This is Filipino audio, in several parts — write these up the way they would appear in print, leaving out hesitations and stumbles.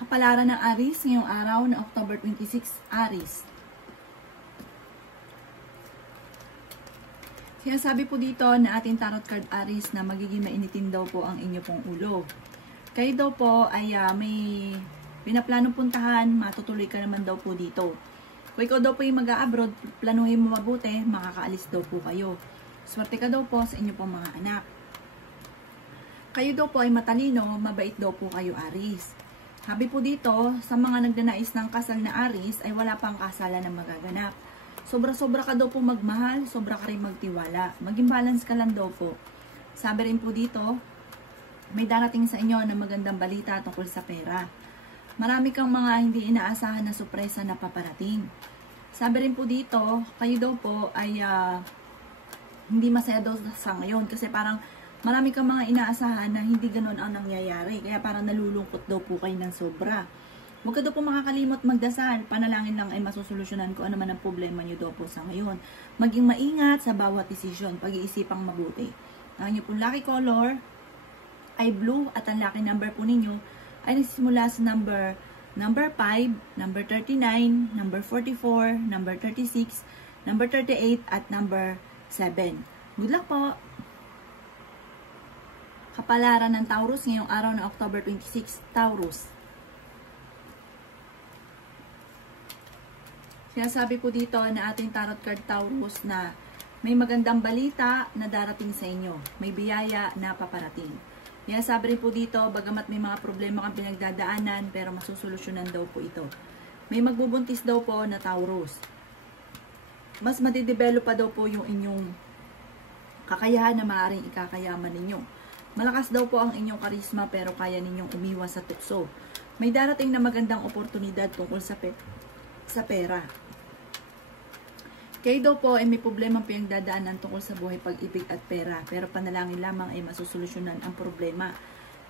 Kapalaran ng Aries ngayong araw na October 26, Aries. Sinasabi po dito na ating tarot card Aries na magiging mainitin daw po ang inyo pong ulo. Kayo daw po ay may pinaplanong puntahan, matutuloy ka naman daw po dito. Kung ikaw daw po yung mag-a-abroad, planuhin mo mabuti, makakaalis daw po kayo. Swerte ka daw po sa inyo pong mga anak. Kayo daw po ay matalino, mabait daw po kayo Aries. Sabi po dito, sa mga nagdanais ng kasal na Aries ay wala pang kasalan na magaganap. Sobra-sobra ka daw po magmahal, sobra ka rin magtiwala. Maging balance ka lang daw po. Sabi rin po dito, may darating sa inyo na magandang balita tungkol sa pera. Marami kang mga hindi inaasahan na sorpresa na paparating. Sabi rin po dito, kayo daw po ay hindi masaya daw sa ngayon kasi parang marami kang mga inaasahan na hindi ganun ang nangyayari. Kaya parang nalulungkot daw po kayo ng sobra. Huwag ka daw po makakalimot magdasal. Panalangin lang ay masusolusyonan ko ano man ang problema nyo daw po sa ngayon. Maging maingat sa bawat desisyon. Pag-iisipang mabuti. Ang inyo pong lucky color ay blue at ang lucky number po ninyo ay nagsisimula sa number 5, number 39, number 44, number 36, number 38 at number 7. Good luck po! Kapalaran ng Taurus ngayong araw ng October 26, Taurus. Sinasabi po dito na ating tarot card Taurus na may magandang balita na darating sa inyo. May biyaya na paparating. Sinasabi rin po dito, bagamat may mga problema kang pinagdadaanan, pero masusolusyonan daw po ito. May magbubuntis daw po na Taurus. Mas madidevelop pa daw po yung inyong kakayahan na maaaring ikakayaman ninyo. Malakas daw po ang inyong karisma pero kaya ninyong umiwas sa tukso. May darating na magandang oportunidad tungkol sa pera. Kayo daw po ay may problemang pinagdadaanan tungkol sa buhay, pag-ibig at pera. Pero panalangin lamang ay masusolusyonan ang problema.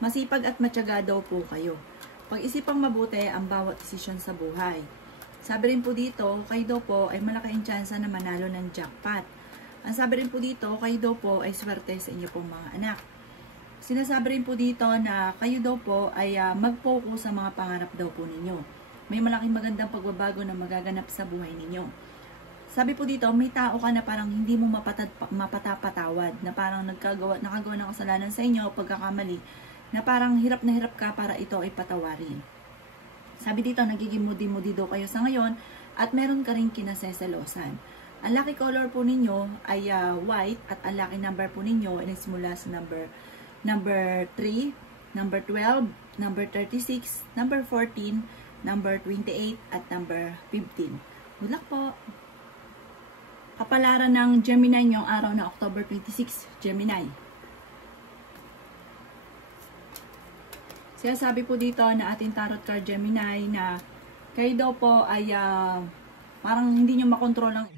Masipag at matyaga daw po kayo. Pag-isipang mabuti ang bawat desisyon sa buhay. Sabi rin po dito, kayo daw po ay malaki ang tsansa na manalo ng jackpot. Ang sabi rin po dito, kayo daw po ay swerte sa inyo pong mga anak. Sinasabi rin po dito na kayo daw po ay mag-focus sa mga pangarap daw po ninyo. May malaking magandang pagbabago na magaganap sa buhay ninyo. Sabi po dito, may tao ka na parang hindi mo mapatapatawad, na parang nakagawa ng kasalanan sa inyo, pagkakamali, na parang hirap na hirap ka para ito ay patawarin. Sabi dito, nagiging moody-moody daw kayo sa ngayon at meron ka rin kinaseselosan. Ang lucky color po ninyo ay white at ang lucky number po ninyo ay nagsimula sa number 3, number 12, number 36, number 14, number 28, at number 15. Good luck po! Kapalaran ng Gemini ngayong araw na October 26, Gemini. Sinasabi po dito na ating tarot card Gemini na kayo daw po ay parang hindi nyo makontrol ang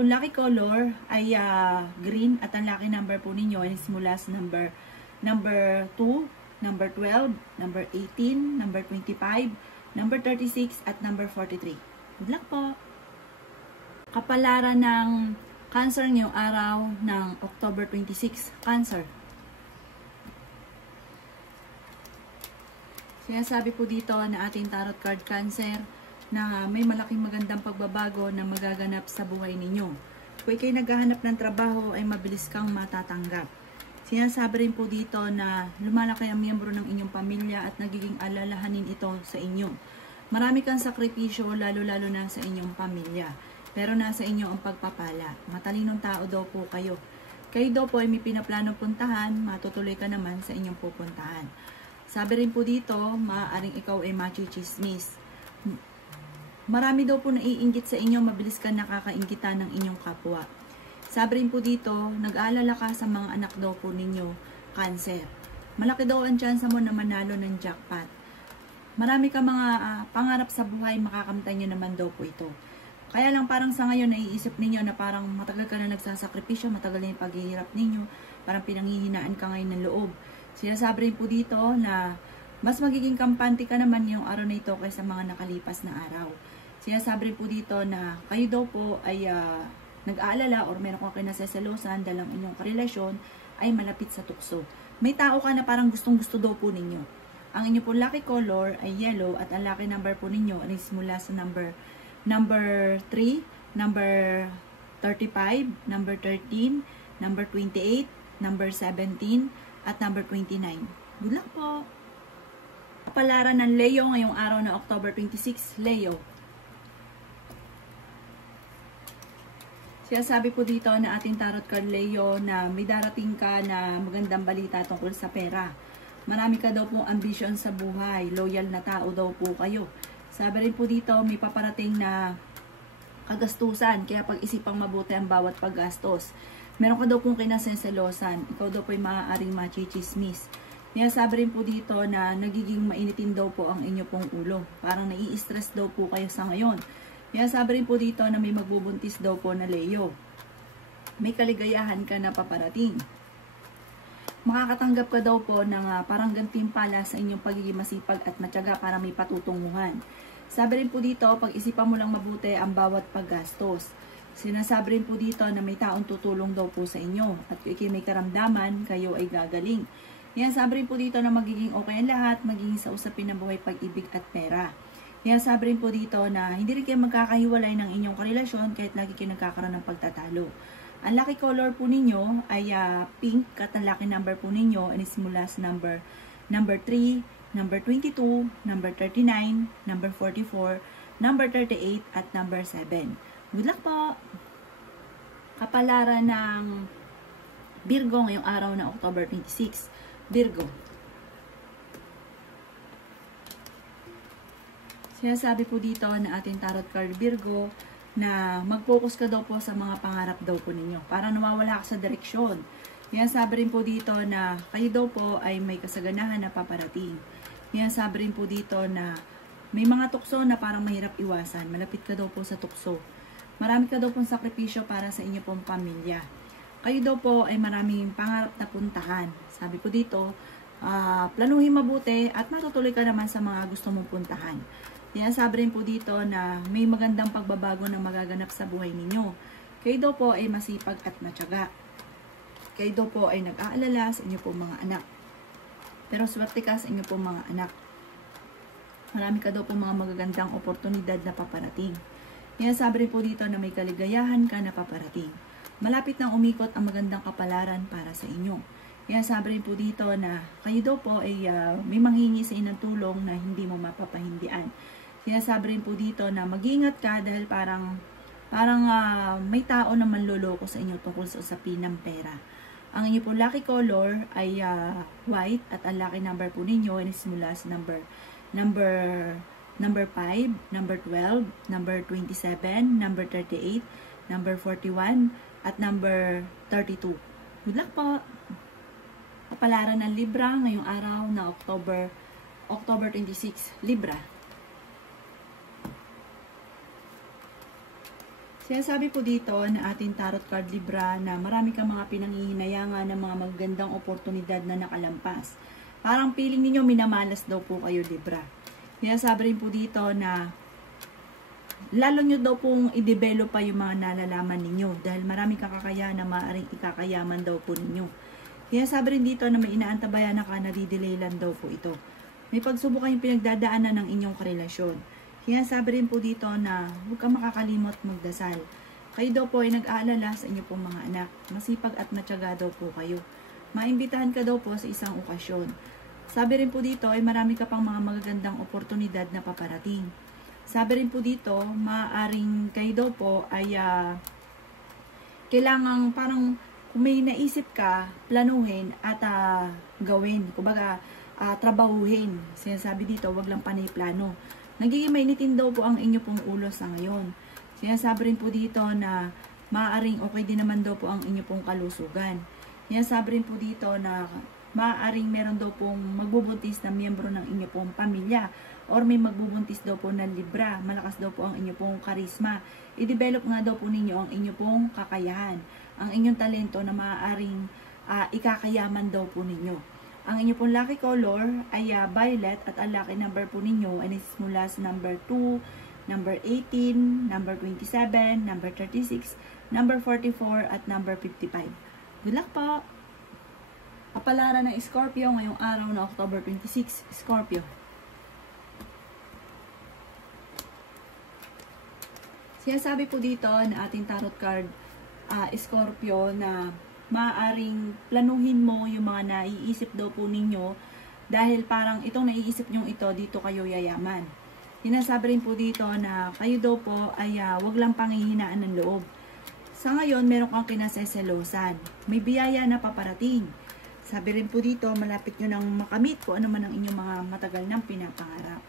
pong lucky color ay green at ang lucky number po ninyo ay simula sa number 2, number 12, number 18, number 25, number 36, at number 43. Good luck po! Kapalaran ng Cancer ngayong araw ng October 26. Cancer. Sinasabi po dito na ating tarot card Cancer na may malaking magandang pagbabago na magaganap sa buhay ninyo. Kung ikay naghahanap ng trabaho ay mabilis kang matatanggap. Sinasabi rin po dito na lumalaki ang miyembro ng inyong pamilya at nagiging alalahanin ito sa inyo. Marami kang sakripisyo lalo-lalo na sa inyong pamilya. Pero nasa inyo ang pagpapala. Matalinong tao daw po kayo. Kayo daw po ay may pinaplanong puntahan, matutuloy ka naman sa inyong pupuntahan. Sabi rin po dito, maaaring ikaw ay machichismis. Marami daw po naiinggit sa inyo, mabilis ka nakakainggitan ng inyong kapwa. Sabi rin po dito, nag-aalala ka sa mga anak daw po ninyo, Cancer. Malaki daw ang tsansa mo na manalo ng jackpot. Marami ka mga pangarap sa buhay, makakamtan nyo naman daw po ito. Kaya lang parang sa ngayon naiisip ninyo na parang matagal ka na nagsasakripisyo, matagal na yung paghihirap ninyo, parang pinanghihinaan ka ngayon ng loob. Sinasabi rin po dito na mas magiging kampante ka naman yung araw na ito kaysa mga nakalipas na araw. Sinasabi rin po dito na kayo daw po ay nag-aalala or meron kang kinaseselosan dahil ang inyong karelasyon ay malapit sa tukso. May tao ka na parang gustong-gusto daw po ninyo. Ang inyong po lucky color ay yellow at ang lucky number po ninyo ay simula sa number 3, number 35, number 13, number 28, number 17, at number 29. Good luck po! Kapalaran ng Leo ngayong araw na October 26, Leo. Sinasabi po dito na ating tarot card Leo na may darating ka na magandang balita tungkol sa pera. Marami ka daw pong ambisyon sa buhay, loyal na tao daw po kayo. Sabi rin po dito, may paparating na kagastusan, kaya pag-isipang mabuti ang bawat paggastos. Meron ka daw pong kinasenselosan, ikaw daw po ay maaaring machichismis. Kaya sabi rin po dito na nagiging mainitin daw po ang inyo pong ulo. Parang nai-stress daw po kayo sa ngayon. Kaya sabi rin po dito na may magbubuntis daw po na Leo. May kaligayahan ka na paparating. Makakatanggap ka daw po ng parang gantimpala sa inyong pagiging masipag at matyaga para may patutunguhan. Sabi rin po dito, pag-isipan mo lang mabuti ang bawat paggastos. Sinasabi rin po dito na may taong tutulong daw po sa inyo. At kung ikay may karamdaman, kayo ay gagaling. Yan, sabi rin po dito na magiging okay ang lahat, magiging sa usapin ng buhay, pag-ibig at pera. Yan, sabi rin po dito na hindi rin kayo magkakahiwalay ng inyong karelasyon kahit lagi kayo nagkakaroon ng pagtatalo. Ang lucky color po ninyo ay pink at ang lucky number po ninyo ay simula sa number 3, number 22, number 39, number 44, number 38, at number 7. Good luck po! Kapalaran ng Virgo ngayong araw na October 26. Virgo. Sinasabi po dito na ating tarot card Virgo na mag-focus ka daw po sa mga pangarap daw po ninyo para nawawala ka sa direksyon. Yan, sabi rin po dito na kayo daw po ay may kasaganahan na paparating. Yan, sabi rin po dito na may mga tukso na parang mahirap iwasan. Malapit ka daw po sa tukso. Marami ka daw pong sakripisyo para sa inyo pong pamilya. Kayo daw po ay maraming pangarap na puntahan. Sabi po dito, planuhin mabuti at matutuloy ka naman sa mga gusto mong puntahan. Yan, sabi rin po dito na may magandang pagbabago na magaganap sa buhay ninyo. Kayo daw po ay masipag at matyaga. Kayo daw po ay nag-aalala sa inyo pong mga anak. Pero swerte ka sa inyo pong mga anak. Marami ka daw pong mga magagandang oportunidad na paparating. Yan, sabi rin po dito na may kaligayahan ka na paparating. Malapit nang umikot ang magandang kapalaran para sa inyo. Yan, sabi rin po dito na kayo daw po ay may manghingi sa inyo ng tulong na hindi mo mapapahindian. Sinasabi rin po dito na mag-iingat ka dahil parang may tao na manloloko sa inyo tungkol sa usapin ng pera. Ang inyo po lucky color ay white at ang lucky number po ninyo ay simula sa number 5, number 12, number 27, number 38, number 41, at number 32. Good luck po! Kapalaran ng Libra ngayong araw na October 26, Libra. Sinasabi po dito na ating tarot card Libra na marami kang mga pinanghihinayangan ng mga magandang oportunidad na nakalampas. Parang feeling ninyo minamalas daw po kayo Libra. Sinasabi rin po dito na lalo nyo daw pong i-develop pa yung mga nalalaman ninyo dahil marami kang kakayahan na maaaring ikakayaman daw po ninyo. Sinasabi rin dito na may inaantabayan na ka na didelaylan daw po ito. May pagsubok kayong pinagdadaanan ng inyong karelasyon. Sinasabi rin po dito na huwag kang makakalimot magdasal. Kayo daw po ay nag-aalala sa inyo pong mga anak. Masipag at matyaga daw po kayo. Maimbitahan ka daw po sa isang okasyon. Sabi rin po dito ay marami ka pang mga magagandang oportunidad na paparating. Sabi rin po dito, maaaring kayo daw po ay kailangang parang kung may naisip ka, planuhin at gawin. Kumbaga, trabahuhin. Sinasabi dito, wag lang panay plano. Nagiging mainitin daw po ang inyo pong ulo sa ngayon. Sinasabi rin po dito na maaaring okay din naman daw po ang inyo pong kalusugan. Sinasabi rin po dito na maaaring meron daw pong magbubuntis na miyembro ng inyo pong pamilya or may magbubuntis daw po na Libra. Malakas daw po ang inyo pong karisma. I-develop nga daw po ninyo ang inyo pong kakayahan. Ang inyong talento na maaaring ikakayaman daw po ninyo. Ang inyo pong lucky color ay violet at ang lucky number po ninyo ay nagsisimula sa number 2, number 18, number 27, number 36, number 44 at number 55. Good luck po! Kapalaran ng Scorpio ngayong araw na October 26, Scorpio. Sinasabi po dito na ating tarot card Scorpio na maaaring planuhin mo yung mga naiisip daw po ninyo dahil parang itong naiisip nyong ito, dito kayo yayaman. Sinasabi rin po dito na kayo daw po ay wag lang panghihinaan ng loob. Sa ngayon, meron kang kinaseselosan. May biyaya na paparating. Sabi rin po dito, malapit nyo nang makamit kung ano man ang inyong mga matagal nang pinapangarap.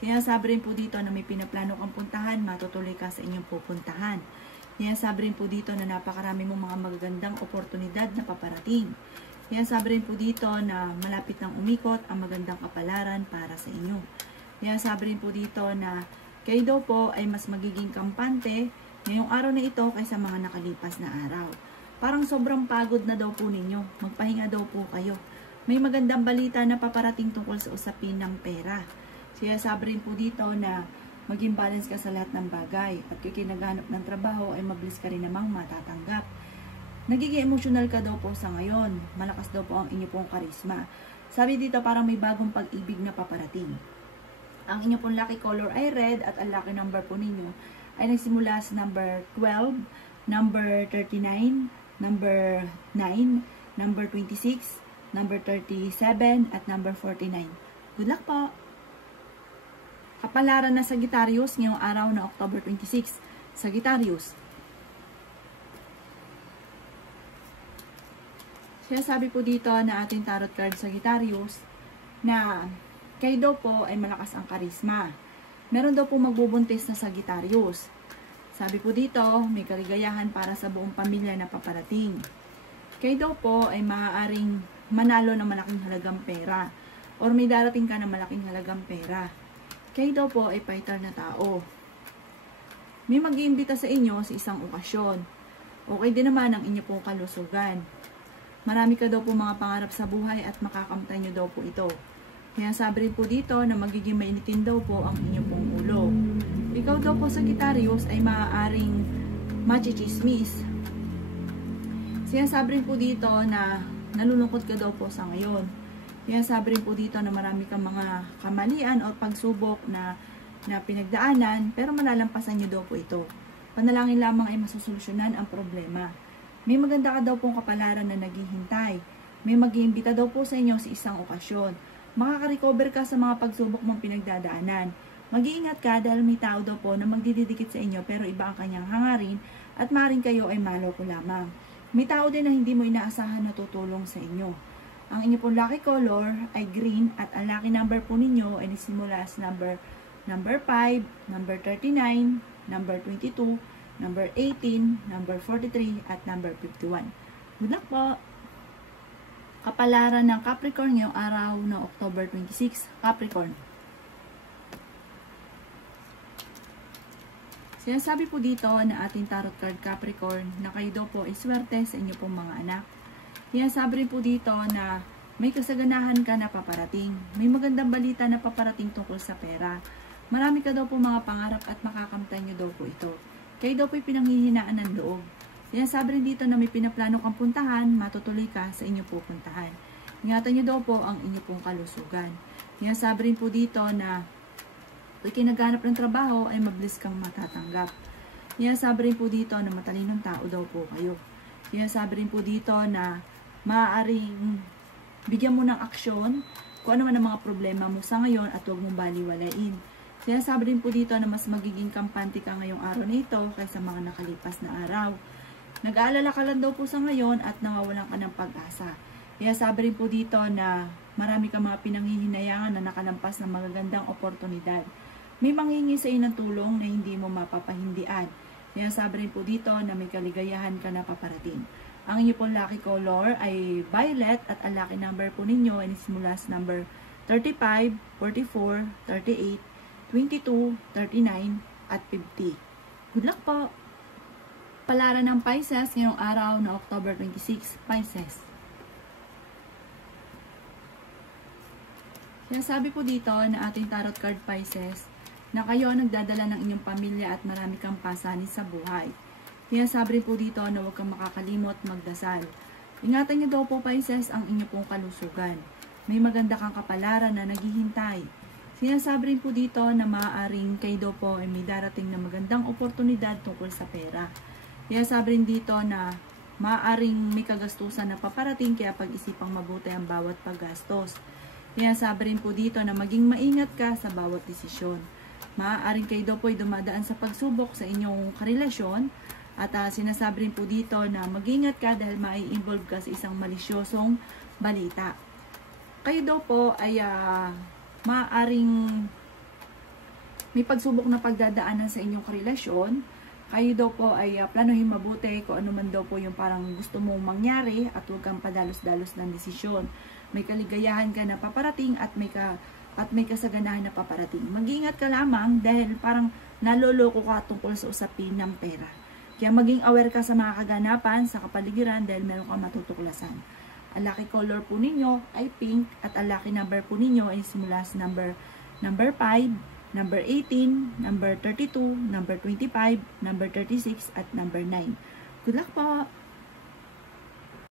Sinasabi rin po dito na may pinaplano kang puntahan, matutuloy ka sa inyong pupuntahan. Sinasabi rin po dito na napakarami mong mga magagandang oportunidad na paparating. Sinasabi rin po dito na malapit nang umikot ang magandang kapalaran para sa inyo. Sinasabi rin po dito na kayo daw po ay mas magiging kampante ngayong araw na ito kaysa mga nakalipas na araw. Parang sobrang pagod na daw po ninyo. Magpahinga daw po kayo. May magandang balita na paparating tungkol sa usapin ng pera. Sinasabi rin po dito na maging balance ka sa lahat ng bagay at kung kinaghanap ng trabaho ay mabilis ka rin namang matatanggap. Nagiging emotional ka daw po sa ngayon. Malakas daw po ang inyo pong karisma. Sabi dito parang may bagong pag-ibig na paparating. Ang inyo pong lucky color ay red at ang lucky number po ninyo ay nagsimula sa number 12, number 39, number 9, number 26, number 37 at number 49. Good luck po! Kapalaran na Sagittarius ngayong araw na October 26. Sagittarius. Sinasabi po dito na ating tarot card Sagittarius na kayo daw po ay malakas ang karisma. Meron daw po magbubuntis na Sagittarius. Sabi po dito, may kaligayahan para sa buong pamilya na paparating. Kayo daw po ay maaaring manalo ng malaking halagang pera or may darating ka ng malaking halagang pera. Kayo daw po ay fighter na tao. May mag-iimbita sa inyo sa isang okasyon. Okay din naman ang inyo pong kalusugan. Marami ka daw po mga pangarap sa buhay at makakamtan nyo daw po ito. Kaya sabi rin po dito na magiging mainitin daw po ang inyo pong ulo. Ikaw daw po Sagittarius ay maaaring machichismis. Sinasabi rin po dito na nalulungkot ka daw po sa ngayon. Kaya sabi rin po dito na marami kang mga kamalian o pagsubok na pinagdaanan, pero malalampasan nyo daw po ito. Panalangin lamang ay masusolusyonan ang problema. May maganda ka daw pong kapalaran na naghihintay. May mag-iimbita daw po sa inyo sa isang okasyon. Makaka-recover ka sa mga pagsubok mong pinagdadaanan. Mag-iingat ka dahil may tao daw po na magdididikit sa inyo pero iba ang kanyang hangarin at maaaring kayo ay maloko lamang. May tao din na hindi mo inaasahan na tutulong sa inyo. Ang inyo pong lucky color ay green at ang lucky number po ninyo ay nagsimula sa number 5, number 39, number 22, number 18, number 43 at number 51. Good luck po! Kapalaran ng Capricorn ngayong araw na October 26, Capricorn. Sinasabi po dito na ating tarot card Capricorn na kayo daw po ay swerte sa inyo pong mga anak. Sinasabi rin po dito na may kasaganahan ka na paparating. May magandang balita na paparating tungkol sa pera. Marami ka daw po mga pangarap at makakamtan nyo daw po ito. Kayo daw po ay pinanghihinaan ng loob. Sinasabi rin dito na may pinaplano kang puntahan, matutuloy ka sa inyo pupuntahan. Ingatan nyo daw po ang inyo pong kalusugan. Sinasabi rin po dito na kung kinaghanap ng trabaho ay mabilis kang matatanggap. Sinasabi rin po dito na matalinong tao daw po kayo. Sinasabi rin po dito na maaaring bigyan mo ng aksyon kung ano man ang mga problema mo sa ngayon at huwag mong baliwalain. Sinasabi rin po dito na mas magiging kampante ka ngayong araw na ito kaysa mga nakalipas na araw. Nag-aalala ka lang daw po sa ngayon at nawawalan ka ng pag-asa. Sinasabi rin po dito na marami kang mga pinanghihinayangan na nakalampas ng magagandang oportunidad. May manghingi sa iyo ng tulong na hindi mo mapapahindian. Sinasabi rin po dito na may kaligayahan ka na paparating. Ang inyo pong lucky color ay violet at ang lucky number po ninyo ay simula sa number 35, 44, 38, 22, 39, at 50. Good luck po! Palaran ng Pisces ngayong araw na October 26, Pisces. Sinasabi po dito na ating tarot card Pisces na kayo nagdadala ng inyong pamilya at marami kang pasanin sa buhay. Sinasabi rin po dito na huwag kang makakalimot magdasal. Ingatan niyo daw po Pisces ang inyo pong kalusugan. May maganda kang kapalaran na naghihintay. Sinasabi rin po dito na maaaring kayo daw po ay may darating na magandang oportunidad tungkol sa pera. Sinasabi rin dito na maaaring may kagastusan na paparating kaya pag-isipang mabuti ang bawat paggastos. Sinasabi rin po dito na maging maingat ka sa bawat desisyon. Maaaring kayo daw po ay dumadaan sa pagsubok sa inyong karelasyon at sinasabi rin po dito na mag-ingat ka dahil mai-involve ka sa isang malisyosong balita. Kayo daw po ay maaaring may pagsubok na pagdadaanan sa inyong karelasyon. Kayo daw po ay planuhin mabuti kung ano man daw po yung parang gusto mong mangyari at huwag kang padalos-dalos ng desisyon. May kaligayahan ka na paparating at may kasaganahan na paparating. Mag-ingat ka lamang dahil parang naloloko ka tungkol sa usapin ng pera. Kaya maging aware ka sa mga kaganapan sa kapaligiran dahil meron kang matutuklasan. Ang lucky color po ninyo ay pink at ang lucky number po ninyo ay simula sa number 5, number 18, number 32, number 25, number 36 at number 9. Good luck po!